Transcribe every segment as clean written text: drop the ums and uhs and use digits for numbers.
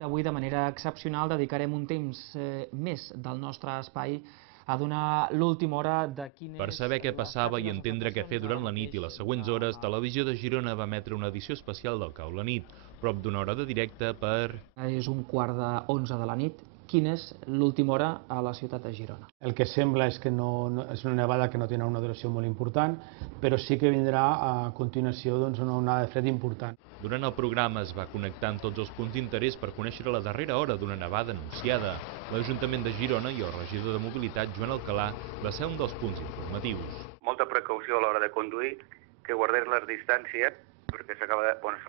Avui, de manera excepcional, dedicarem un temps més del nostre espai a donar l'última hora de quin és... Per saber què passava i entendre què fer durant la nit i les següents hores, Televisió de Girona va emetre una edició especial del Cau la nit, prop d'una hora de directe per... És 11:15 de la nit. Quina és l'última hora a la ciutat de Girona? El que sembla és que és una nevada que no tindrà una duració molt important, però sí que vindrà a continuació una onada de fred important. Durant el programa es va connectar amb tots els punts d'interès per conèixer la darrera hora d'una nevada anunciada. L'Ajuntament de Girona i el regidor de Mobilitat, Joan Alcalà, va ser un dels punts informatius. Molta precaució a l'hora de conduir, que guardés les distàncies, perquè s'ha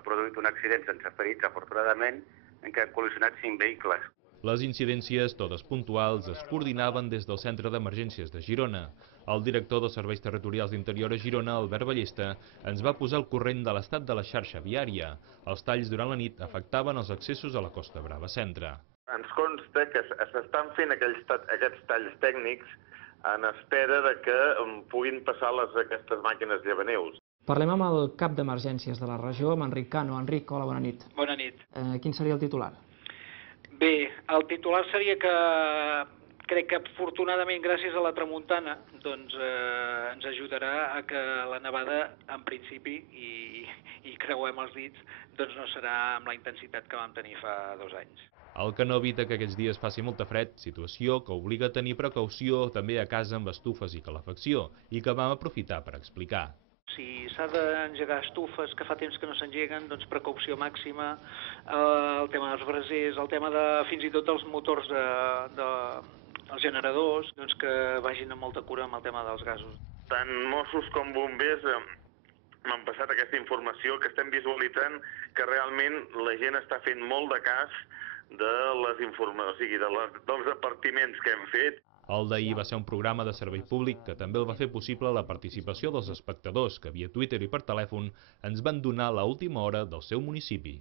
produït un accident sense ferits, afortunadament, en què han col·lisionat 5 vehicles. Les incidències, totes puntuals, es coordinaven des del Centre d'Emergències de Girona. El director dels Serveis Territorials d'Interior a Girona, Albert Ballesta, ens va posar al corrent de l'estat de la xarxa viària. Els talls durant la nit afectaven els accessos a la Costa Brava Centre. Ens consta que s'estan fent aquests talls tècnics en espera de que puguin passar aquestes màquines llevaneus. Parlem amb el cap d'emergències de la regió, amb Enric Cano. Enric, hola, bona nit. Bona nit. Quin seria el titular? Bé, el titular seria que crec que afortunadament gràcies a la tramuntana doncs, ens ajudarà a que la nevada en principi, i creuem els dits, doncs no serà amb la intensitat que vam tenir fa 2 anys. El que no evita que aquests dies faci molta fred, situació que obliga a tenir precaució també a casa amb estufes i calefacció, i que vam aprofitar per explicar. Si s'ha d'engegar estufes que fa temps que no s'engeguen, doncs precaució màxima, el tema dels brasers, el tema de fins i tot els motors dels generadors, doncs que vagin amb molta cura amb el tema dels gasos. Tant Mossos com bombers m'han passat aquesta informació, que estem visualitzant que realment la gent està fent molt de cas de les informacions, o sigui, dels advertiments que hem fet. El d'ahir va ser un programa de servei públic que també el va fer possible la participació dels espectadors que via Twitter i per telèfon ens van donar l'última hora del seu municipi.